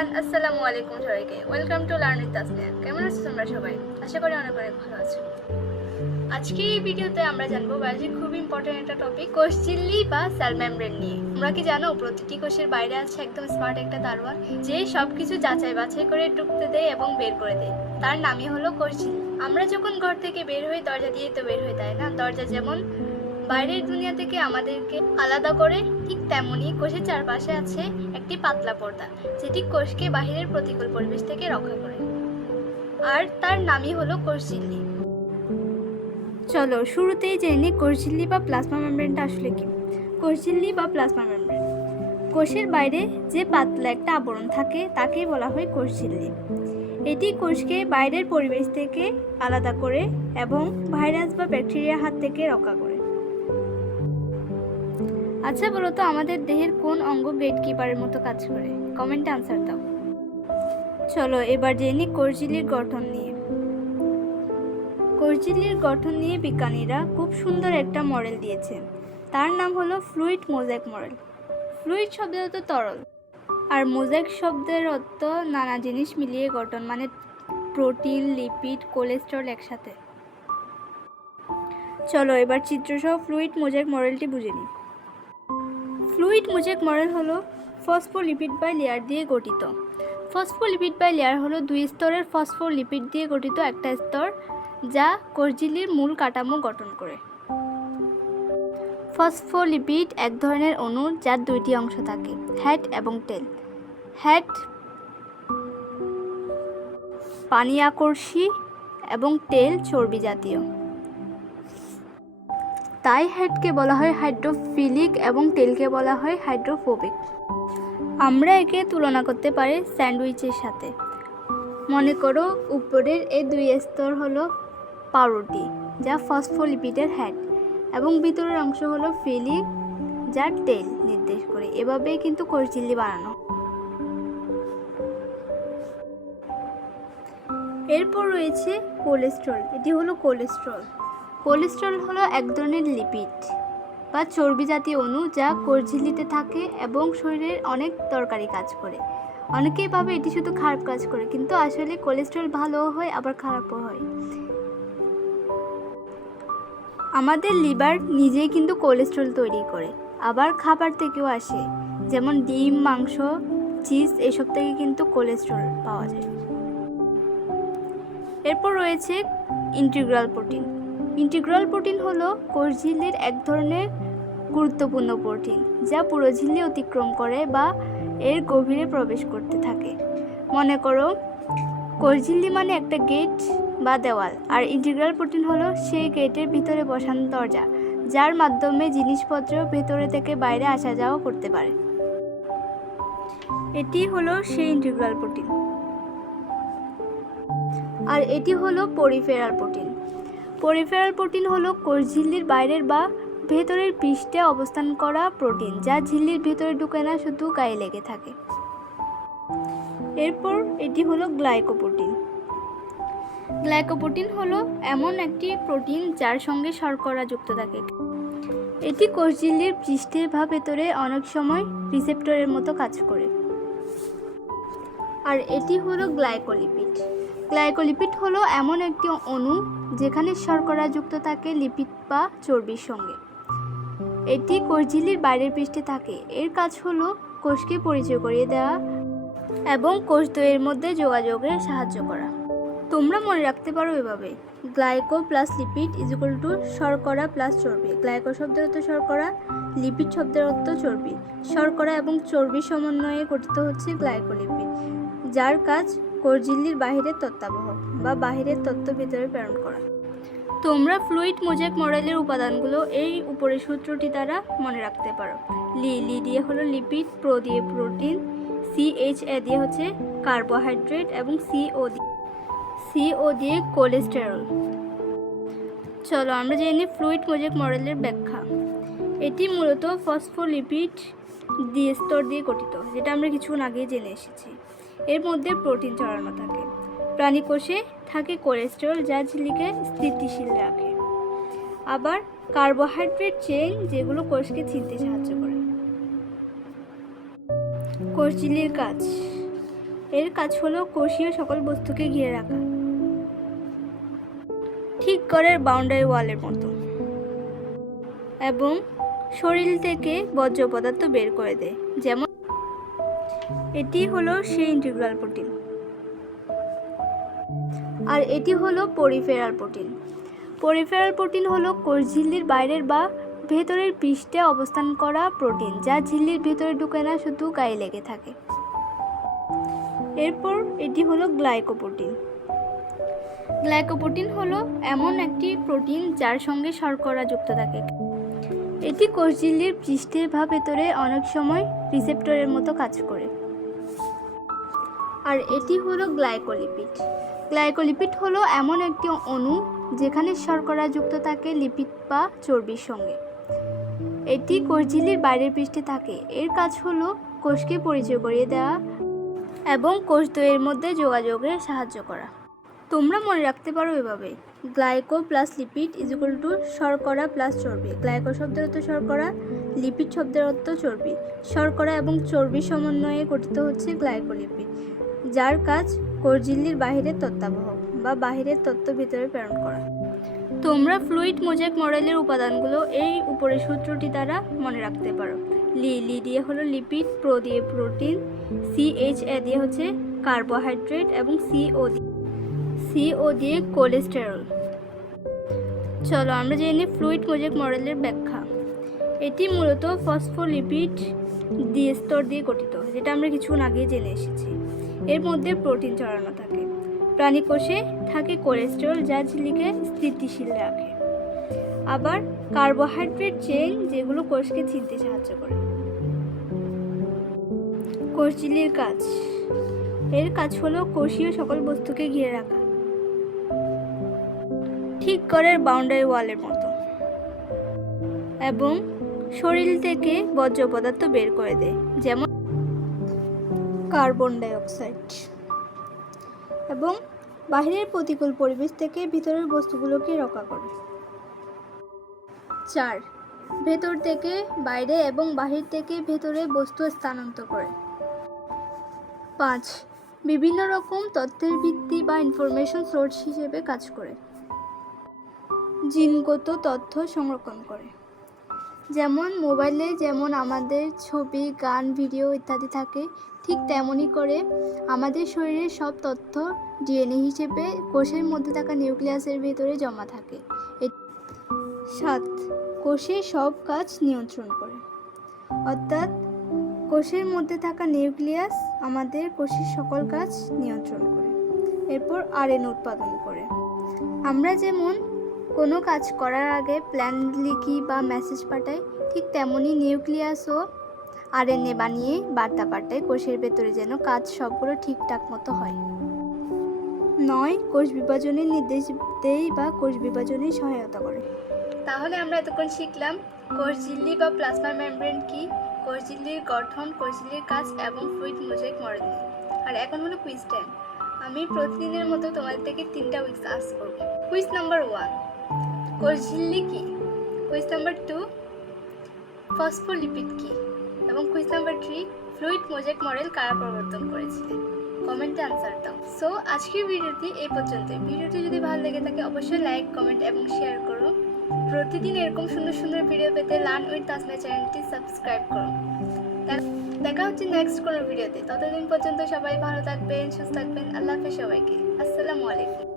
Everyone, আসসালামু আলাইকুম সবাইকে। Welcome to learn with Tasnia. কেমন আছো তোমরা সবাই? আশা করি অনেক অনেক ভালো আছো। আজকে এই ভিডিওতে আমরা জানবো বায়োলজির খুব ইম্পর্টেন্ট একটা টপিক, কোষ ঝিল্লি বা সেল মেমব্রেন নিয়ে। তোমরা কি জানো প্রতিটি কোষের বাইরে আছে একদম স্মার্ট একটা দারোয়ান, যে সবকিছু যাচাই বাছাই করে ঢুকতে দেয় এবং বের করে দেয়। তার নামই হলো কোষ ঝিল্লি। আমরা যখন ঘর থেকে বের হই দরজা দিয়ে তো বের হই, তাই না? দরজা যেমন বাইরের দুনিয়া থেকে আমাদেরকে আলাদা করে, ঠিক তেমনি কোষের চারপাশে আছে একটি পাতলা পর্দা, যেটি কোষকে বাহিরের প্রতিকূল পরিবেশ থেকে রক্ষা করে, আর তার নামই হলো কোষ ঝিল্লি। চলো শুরুতেই জেনে নিই কোষ ঝিল্লি বা প্লাজমা মেমব্রেনটা আসলে কি। কোষ ঝিল্লি বা প্লাজমা মেমব্রেন, কোষের বাইরে যে পাতলা একটা আবরণ থাকে তাকেই বলা হয় কোষ ঝিল্লি। এটি কোষকে বাইরের পরিবেশ থেকে আলাদা করে এবং ভাইরাস বা ব্যাকটেরিয়ার হাত থেকে রক্ষা করে। আচ্ছা বলো তো, আমাদের দেহের কোন অঙ্গ গেটকিপারের মতো কাজ করে? কমেন্টে আনসার দাও। চলো এবার জেনে কোষ ঝিল্লির গঠন নিয়ে। কোষ ঝিল্লির গঠন নিয়ে বিজ্ঞানীরা খুব সুন্দর একটা মডেল দিয়েছে। তার নাম হলো ফ্লুইড মোজাইক মডেল। ফ্লুইড শব্দের অর্থ তরল, আর মোজাইক শব্দের অর্থ নানা জিনিস মিলিয়ে গঠন, মানে প্রোটিন, লিপিড, কোলেস্টেরল একসাথে। চলো এবার চিত্রসহ ফ্লুইড মোজাইক মডেলটি বুঝে নিই। ফ্লুইড মোজাইক মডেল হলো ফসফোলিপিড বাই লেয়ার দিয়ে গঠিত। ফসফোলিপিড বাই লেয়ার হলো দুই স্তরের ফসফোলিপিড দিয়ে গঠিত একটা স্তর, যা কোষ ঝিল্লির মূল কাঠামো গঠন করে। ফসফোলিপিড এক ধরনের অণু যার দুইটি অংশ থাকে, হেড এবং টেল। হেড পানি আকর্ষী এবং টেল চর্বি জাতীয়। তাই হেডকে বলা হয় হাইড্রোফিলিক এবং টেলকে বলা হয় হাইড্রোফোবিক। আমরা একে তুলনা করতে পারি স্যান্ডউইচের সাথে। মনে করো উপরের এই দুই স্তর হলো পাউরুটি, যা ফসফোলিপিডের হেড, এবং ভিতরের অংশ হলো ফিলিক, যা টেল নির্দেশ করে। এভাবেই কিন্তু কোষ ঝিল্লি বানানো। এরপর রয়েছে কোলেস্টেরল। এটি হলো কোলেস্টেরল। কোলেস্টেরল হলো এক ধরনের লিপিড বা চর্বি জাতীয় অণু, যা কোষ ঝিল্লিতে থাকে এবং শরীরের অনেক দরকারি কাজ করে। অনেকেই ভাবে এটি শুধু খারাপ কাজ করে, কিন্তু আসলে কোলেস্টেরল ভালোও হয় আবার খারাপও হয়। আমাদের লিভার নিজেই কিন্তু কোলেস্টেরল তৈরি করে, আবার খাবার থেকেও আসে, যেমন ডিম, মাংস, চিজ, এসব থেকে কিন্তু কোলেস্টেরল পাওয়া যায়। এরপর রয়েছে ইন্টিগ্রাল প্রোটিন। ইন্টিগ্রাল প্রোটিন হলো কোষ ঝিল্লির এক ধরনের গুরুত্বপূর্ণ প্রোটিন, যা পুরো ঝিল্লি অতিক্রম করে বা এর গভীরে প্রবেশ করতে থাকে। মনে করো কোষ ঝিল্লি মানে একটা গেট বা দেওয়াল, আর ইন্টিগ্রাল প্রোটিন হলো সেই গেটের ভিতরে বসানো দরজা, যার মাধ্যমে জিনিসপত্র ভেতরে থেকে বাইরে আসা যাওয়া করতে পারে। এটি হলো সেই ইন্টিগ্রাল প্রোটিন। আর এটি হলো পরিফেরাল প্রোটিন। পরিফেরাল প্রোটিন হলো কোষ ঝিল্লির বাইরের বা ভেতরের পৃষ্ঠে অবস্থান করা প্রোটিন, যা ঝিল্লির ভিতরে ঢুকে না, শুধু গায়ে লেগে থাকে। এরপর এটি হলো গ্লাইকোপ্রোটিন। গ্লাইকোপ্রোটিন হলো এমন একটি প্রোটিন যার সঙ্গে শর্করা যুক্ত থাকে। এটি কোষ ঝিল্লির পৃষ্ঠে বা ভেতরে অনেক সময় রিসেপ্টরের মতো কাজ করে। আর এটি হলো গ্লাইকোলিপিড। গ্লাইকোলিপিড হলো এমন একটি অণু যেখানে শর্করা যুক্ত থাকে লিপিড বা চর্বির সঙ্গে। এটি কোষ ঝিল্লির বাইরের পৃষ্ঠে থাকে। এর কাজ হলো কোষকে পরিচয় করিয়ে দেওয়া এবং কোষদ্বয়ের মধ্যে যোগাযোগে সাহায্য করা। তোমরা মনে রাখতে পারো এভাবে: glyco plus lipid is equal to শর্করা প্লাস চর্বি। গ্লাইকো শব্দের অর্থ শর্করা, লিপিড শব্দের অর্থ চর্বি। শর্করা এবং চর্বির সমন্বয়ে গঠিত হচ্ছে গ্লাইকোলিপিড, যার কাজ কোষ ঝিল্লির বাহিরের তত্ত্বাবহ বা বাহিরের তত্ত্ব ভিতরে প্রেরণ করা। তোমরা ফ্লুইড মোজাইক মডেলের উপাদানগুলো এই উপরের সূত্রটি দ্বারা মনে রাখতে পারো। লি দিয়ে হলো লিপিড, প্রো দিয়ে প্রোটিন, CHA দিয়ে হচ্ছে কার্বোহাইড্রেট এবং CO দিয়ে কোলেস্টেরল। চলো আমরা জেনে ফ্লুইড মোজাইক মডেলের ব্যাখ্যা। এটি মূলত ফসফোলিপিড দ্বিস্তর দিয়ে গঠিত, যেটা আমরা কিছুক্ষণ আগেই জেনে এসেছি। এর মধ্যে প্রোটিন ছড়ানো থাকে। প্রাণী কোষে থাকে কোলেস্টেরল, যা ঝিল্লিকে স্থিতিশীল রাখে। আবার কার্বোহাইড্রেট চেইন, যেগুলো কোষকে ছিঁড়তে সাহায্য করে। কোষ ঝিল্লির কাজ: এর কাজ হলো কোষীয় সকল বস্তুকে ঘিরে রাখা, ঠিক ঘরের বাউন্ডারি ওয়ালের মতো, এবং শরীর থেকে বর্জ্য পদার্থ বের করে দেয়। যেমন এটি হলো সেই ইন্টিগ্রাল প্রোটিন, আর এটি হলো পরিফেরাল প্রোটিন। পরিফেরাল প্রোটিন হলো কোষ ঝিল্লির বাইরের বা ভেতরের পৃষ্ঠে অবস্থান করা প্রোটিন, যা ঝিল্লির ভেতরে ঢুকে না, শুধু গায়ে লেগে থাকে। এরপর এটি হলো গ্লাইকোপ্রোটিন। গ্লাইকোপ্রোটিন হলো এমন একটি প্রোটিন যার সঙ্গে শর্করা যুক্ত থাকে। এটি কোষ ঝিল্লির পৃষ্ঠে বা ভেতরে অনেক সময় রিসেপ্টরের মতো কাজ করে। আর এটি হলো গ্লাইকোলিপিড। গ্লাইকোলিপিড হলো এমন একটি অণু যেখানে শর্করা যুক্ত থাকে লিপিড বা চর্বির সঙ্গে। এটি কোষ ঝিল্লির বাইরের পৃষ্ঠে থাকে। এর কাজ হলো কোষকে পরিচয় করিয়ে দেওয়া এবং কোষদ্বয়ের মধ্যে যোগাযোগে সাহায্য করা। তোমরা মনে রাখতে পারো এভাবে: glyco plus lipid is equal to শর্করা প্লাস চর্বি। গ্লাইকো শব্দের অর্থ শর্করা, লিপিড শব্দের অর্থ চর্বি। শর্করা এবং চর্বির সমন্বয়ে গঠিত হচ্ছে গ্লাইকোলিপিড, যার কাজ কোষ ঝিল্লির বাহিরের তত্ত্বাবহক বা বাহিরের তত্ত্ব ভিতরে প্রেরণ করা। তোমরা ফ্লুইড মোজাইক মডেলের উপাদানগুলো এই উপরের সূত্রটি দ্বারা মনে রাখতে পারো। লি দিয়ে হলো লিপিড, প্রো দিয়ে প্রোটিন, CHA দিয়ে হচ্ছে কার্বোহাইড্রেট এবং CO দিয়ে কোলেস্টেরল। চলো আমরা জেনে ফ্লুইড মোজাইক মডেলের ব্যাখ্যা। এটি মূলত ফসফোলিপিড দ্বিস্তর দিয়ে গঠিত, যেটা আমরা কিছুক্ষণ আগে জেনে এসেছি। এর মধ্যে প্রোটিন ছড়ানো থাকে। প্রাণী কোষে থাকে কোলেস্টেরল, যা ঝিল্লিকে স্থিতিশীল রাখে। আবার কার্বোহাইড্রেট চেইন, যেগুলো কোষকে ছিঁড়তে সাহায্য করে। কোষ ঝিল্লির কাজ। এর কাজ হলো কোষীয় সকল বস্তুকে ঘিরে রাখা, ঠিক ঘরের বাউন্ডারি ওয়ালের মতো, এবং শরীর থেকে বর্জ্য পদার্থ বের করে দেয়, যেমন কার্বন ডাইঅক্সাইড, এবং বাহিরের প্রতিকূল পরিবেশ থেকে ভিতরের বস্তুগুলোকে রক্ষা করে। 4. ভেতর থেকে বাইরে এবং বাহির থেকে ভেতরে বস্তু স্থানান্তর করে। 5. বিভিন্ন রকম তথ্যের ভিত্তি বা ইনফরমেশন সোর্স হিসেবে কাজ করে। জিনগত তথ্য সংরক্ষণ করে। যেমন মোবাইলে যেমন আমাদের ছবি, গান, ভিডিও ইত্যাদি থাকে, ঠিক তেমনই করে আমাদের শরীরের সব তথ্য DNA হিসেবে কোষের মধ্যে থাকা নিউক্লিয়াসের ভেতরে জমা থাকে। 7. কোষের সব কাজ নিয়ন্ত্রণ করে, অর্থাৎ কোষের মধ্যে থাকা নিউক্লিয়াস আমাদের কোষের সকল কাজ নিয়ন্ত্রণ করে। এরপর RNA উৎপাদন করে। আমরা যেমন কোনো কাজ করার আগে প্ল্যান লিখি বা মেসেজ পাঠাই, ঠিক তেমনই নিউক্লিয়াসও RNA বানিয়ে বার্তা পাঠায় কোষের ভেতরে, যেন কাজ সবগুলো ঠিকঠাক মতো হয়। 9. কোষ বিভাজনের নির্দেশ দেয় বা কোষ বিভাজনে সহায়তা করে। তাহলে আমরা এতক্ষণ শিখলাম কোষ ঝিল্লি বা প্লাজমা মেমব্রেন কি, কোষ ঝিল্লির গঠন, কোষ ঝিল্লির কাজ এবং ফ্লুইড মোজাইক মডেল নিয়ে। আর এখন হলো কুইজ টাইম। আমি প্রতিদিনের মতো তোমাদের থেকে 3টা উইকস আস্ক করব। কুইজ নাম্বার 1, কোষ ঝিল্লি কি? কুইজ নাম্বার 2, ফসফোলিপিড কি? এবং quiz number 3, fluid mosaic model কারা প্রবর্তন করেছিলেন? কমেন্টে আনসার দাও। সো আজকের ভিডিওটি এই পর্যন্তই। ভিডিওটি যদি ভালো লেগে থাকে অবশ্যই লাইক, কমেন্ট এবং শেয়ার করো। প্রতিদিন এরকম সুন্দর সুন্দর ভিডিও পেতে লার্ন উইথ তাসমিয়া চ্যানেলটি সাবস্ক্রাইব করো। দেখা হচ্ছে নেক্সট কোনো ভিডিওতে। ততদিন পর্যন্ত সবাই ভালো থাকবেন, সুস্থ থাকবেন। আল্লাহ হাফেজ সবাইকে। আসসালামু আলাইকুম।